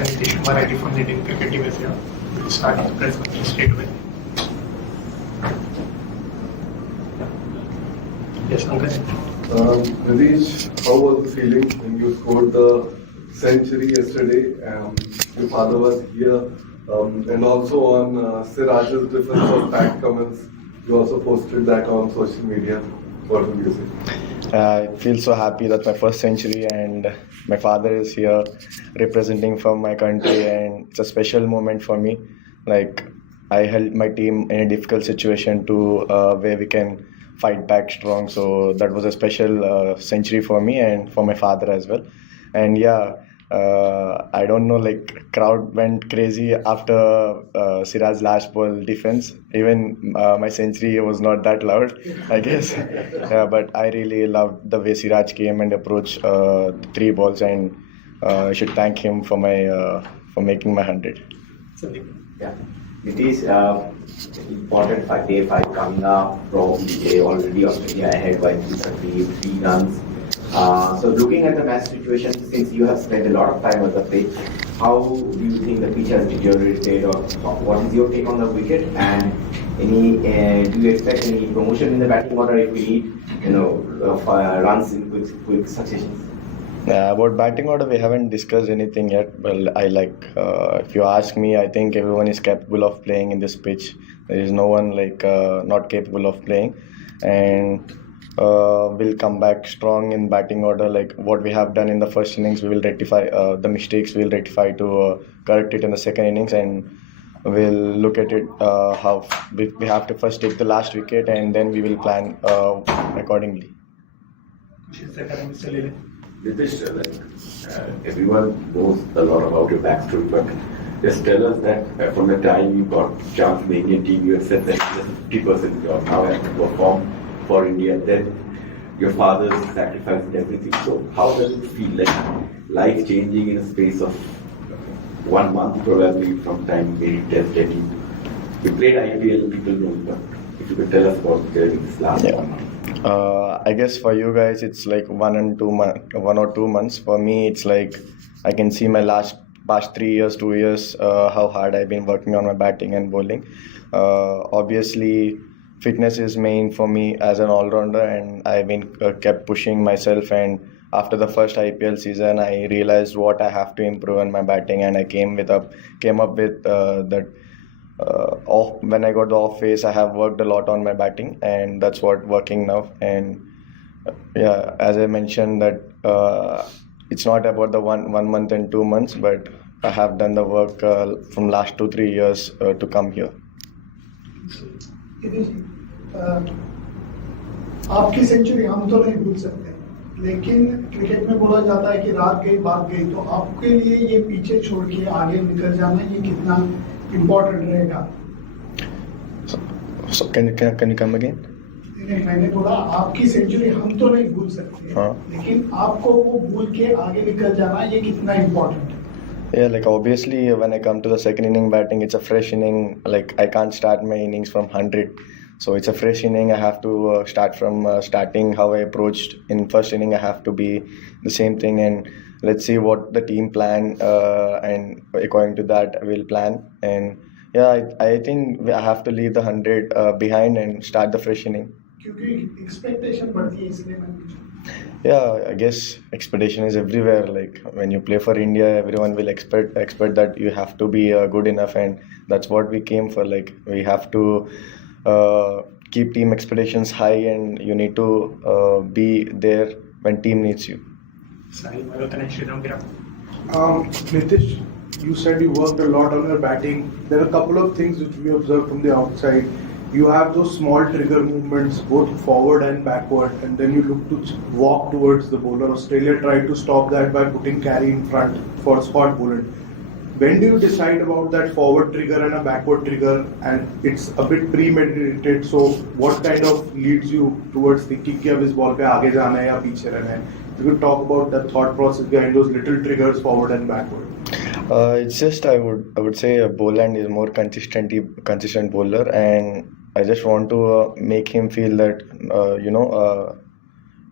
Mr. Nitish Kumar Reddy from the Indian cricket team is here. We'll start the press conference straight away. Yes, Pankaj. Nitish, how was the feeling when you scored the century yesterday? Your father was here, and also on Siraj's difference of back comments. You also posted that on social media. What would you say? I feel so happy that my first century and my father is here representing from my country, and it's a special moment for me. Like, I helped my team in a difficult situation to where we can fight back strong. So that was a special century for me and for my father as well. And yeah, I don't know, like crowd went crazy after Siraj's last ball defense. Even my century was not that loud, I guess. Yeah, but I really loved the way Siraj came and approached the three balls, and I should thank him for making my 100. Yeah. Nitish, important day 5 coming up, probably already Australia ahead by 3 runs. So looking at the match situation, since you have spent a lot of time on the pitch, how do you think the pitch has deteriorated, or what is your take on the wicket? And do you expect any promotion in the batting order if we need, runs in quick succession? About batting order, we haven't discussed anything yet. Well, if you ask me, I think everyone is capable of playing in this pitch. There is no one not capable of playing, and we'll come back strong in batting order. Like what we have done in the first innings, we will rectify the mistakes. We'll rectify to correct it in the second innings, and we'll look at it how we have to first take the last wicket, and then we will plan accordingly. Nitish, everyone knows a lot about your backstory, but just tell us that from the time you got chance in the Indian team, you have said that it's 50% job now and to perform for India. Then your father's sacrificed everything. So how does it feel like life changing in a space of 1 month probably from time maybe test debut? You played IPL, people know, but if you could tell us about this last 1 month. I guess for you guys it's like 1 or 2 months. For me, it's like I can see my past 3 years, 2 years, how hard I've been working on my batting and bowling. Obviously, fitness is main for me as an all-rounder, and I've been kept pushing myself. And after the first IPL season, I realized what I have to improve in my batting, and I came up with that. When I got the off phase, I have worked a lot on my batting, and that's what working now. And yeah, as I mentioned that it's not about the one month and 2 months, but I have done the work from last 2-3 years to come here. आपकी century हम तो नहीं भूल सकते, लेकिन cricket में बोला जाता है कि रात गई बात गई, तो आपके लिए ये पीछे छोड़ के आगे निकल जाना ये कितना इम्पोर्टेंट रहेगा? So can you come again? नहीं, मैंने बोला आपकी सेंचुरी हम तो नहीं भूल सकते, लेकिन आपको वो भूल के आगे निकल जाना ये कितना इम्पोर्टेंट है? Yeah, like obviously when I come to the second inning batting, it's a fresh inning. Like I can't start my innings from 100. So it's a fresh inning. I have to start from starting how I approached in first inning. I have to be the same thing, and let's see what the team plan, and according to that we'll plan. And yeah, I think I have to leave the 100 behind and start the fresh inning. क्योंकि expectation बढ़ती है इसलिए मैंने. Yeah, I guess expectation is everywhere. Like when you play for India, everyone will expect that you have to be good enough, and that's what we came for. Like we have to keep team expectations high, and you need to be there when team needs you. Nitish, you said you worked a lot on your batting. There are a couple of things which we observed from the outside. You have those small trigger movements both forward and backward, and then you look to walk towards the bowler. Australia tried to stop that by putting carry in front for spot bowling. When do you decide about that forward trigger and a backward trigger, and it's a bit premeditated, so what kind of leads you towards thinking कि अब इस ball पे आगे जाना है या पीछे रहना है? You could talk about the thought process behind those little triggers forward and backward. It's just I would say Boland is more consistent bowler, and I just want to make him feel that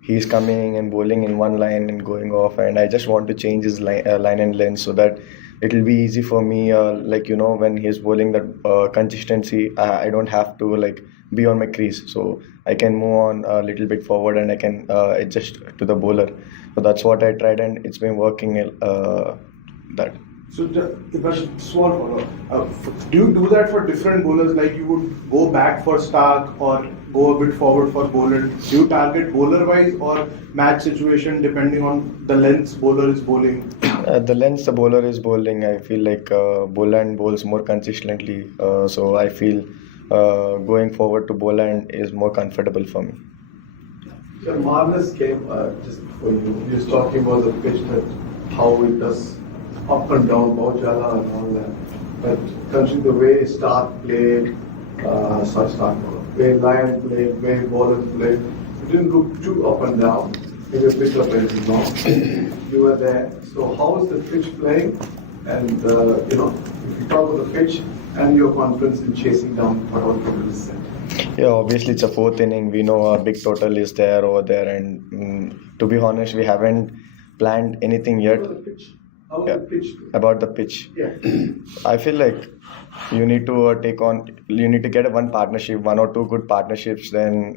he's coming and bowling in one line and going off, and I just want to change his line and length so that it will be easy for me. Like when he's bowling, that consistency, I don't have to like be on my crease, so I can move on a little bit forward and I can adjust to the bowler. So that's what I tried, and it's been working. That. So, if a small follow-up, do you do that for different bowlers? Like you would go back for Stark or go a bit forward for Boland? Do you target bowler-wise or match situation depending on the lengths bowler is bowling? The length the bowler is bowling, I feel like Boland bowls more consistently. So I feel going forward to Boland is more comfortable for me. So Marnus came just before you. You was talking about the pitch, that how it does up and down, Baujala and all that. But considering the way Stark played, way Lion played, way Boland played, it didn't look too up and down. Maybe a bit of anything wrong. You were there. So how is the pitch playing? And if you talk about the pitch and your confidence in chasing down what all people is said. Yeah, obviously it's a fourth inning. We know a big total is there over there, and to be honest, we haven't planned anything yet. How about the pitch? How about the pitch? About the pitch. Yeah. I feel like you need to get one partnership, one or two good partnerships. Then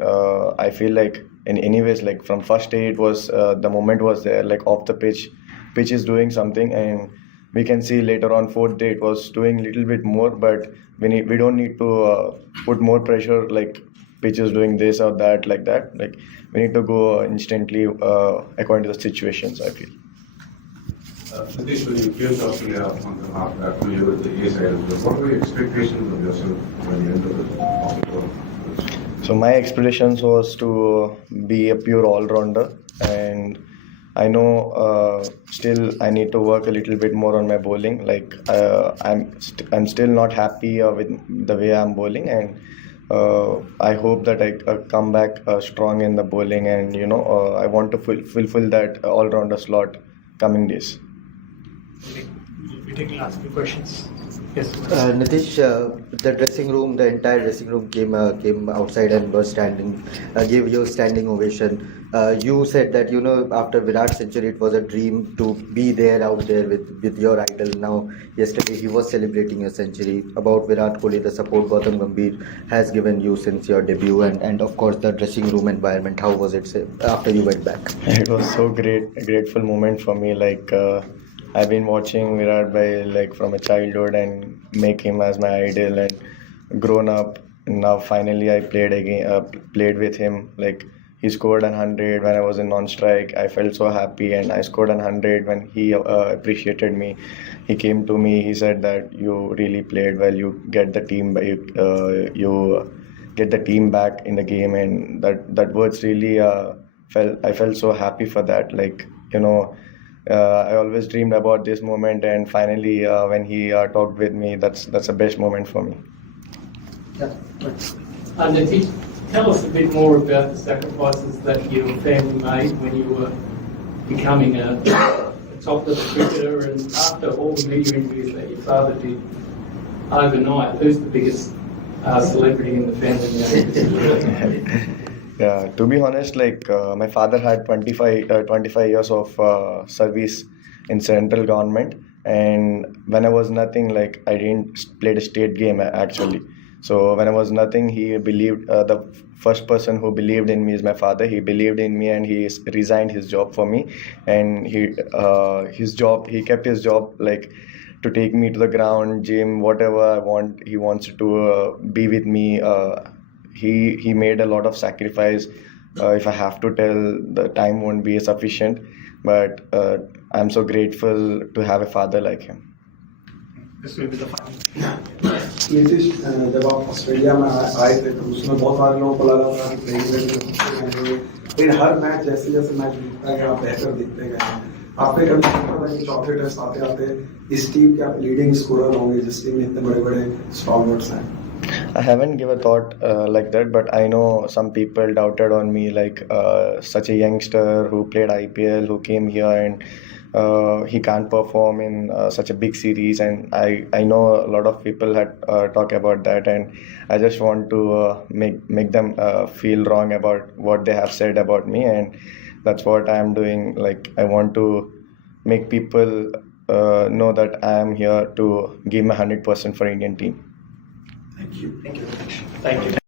I feel like in anyways, like from first day, it was the moment was there, like off the pitch is doing something, and we can see later on fourth day it was doing a little bit more, but we don't need to put more pressure like pitch is doing this or that, like that. Like we need to go instantly according to the situations, I feel. Nitish, when you came to Australia on the half after you were at the A side, what were your expectations of yourself when you entered the hospital? So my expectations was to be a pure all-rounder, and I know still I need to work a little bit more on my bowling. Like I'm still not happy with the way I'm bowling, and I hope that I come back strong in the bowling, and I want to fulfill that all-rounder slot coming days. We're taking last few questions. Yes. Nitish, the entire dressing room came outside and was standing, gave you a standing ovation. You said that after Virat's century, it was a dream to be there out there with your idol. Now, yesterday he was celebrating a century. About Virat Kohli, the support Gautam Gambhir has given you since your debut, and of course the dressing room environment. How was it after you went back? It was so great, a grateful moment for me. Like I've been watching Virat like from a childhood and make him as my idol, and grown up. And now finally I played with him. Like he scored 100 when I was in non-strike. I felt so happy, and I scored 100 when he appreciated me. He came to me. He said that you really played well. You get the team you get the team back in the game, and that words really I felt so happy for that. Like I always dreamed about this moment, and finally when he talked with me, that's the best moment for me. Yeah. Nitish, tell us a bit more about the sacrifices that your family made when you were becoming a top-level cricketer, and after all the media interviews that your father did overnight. Who's the biggest celebrity in the family now? Yeah, to be honest, like my father had 25 years of service in central government, and when I was nothing, like I didn't play a state game actually. So when I was nothing, he believed, the first person who believed in me is my father. He believed in me, and he resigned his job for me, and he kept his job, like to take me to the ground, gym, whatever I want. He wants to be with me. He made a lot of sacrifice. If I have to tell, the time won't be sufficient, but I'm so grateful to have a father like him. This will be the final. Nitish जब आप Australia में आए थे तो उसमें बहुत सारे लोगों को लगा था कि लेकिन हर मैच जैसे जैसे मैच बीतता गया आप बेहतर दिखते गए आपने कभी सोचा था कि चौथे टेस्ट आते आते इस टीम के आप लीडिंग स्कोरर होंगे जिस टीम में इतने बड़े बड़े स्टॉलवर्ड्स हैं? I haven't given a thought like that, but I know some people doubted on me, like such a youngster who played IPL, who came here, and he can't perform in such a big series. And I know a lot of people had talk about that, and I just want to make them feel wrong about what they have said about me, and that's what I am doing. Like I want to make people know that I am here to give my 100% for Indian team. Thank you. Thank you. Thank you.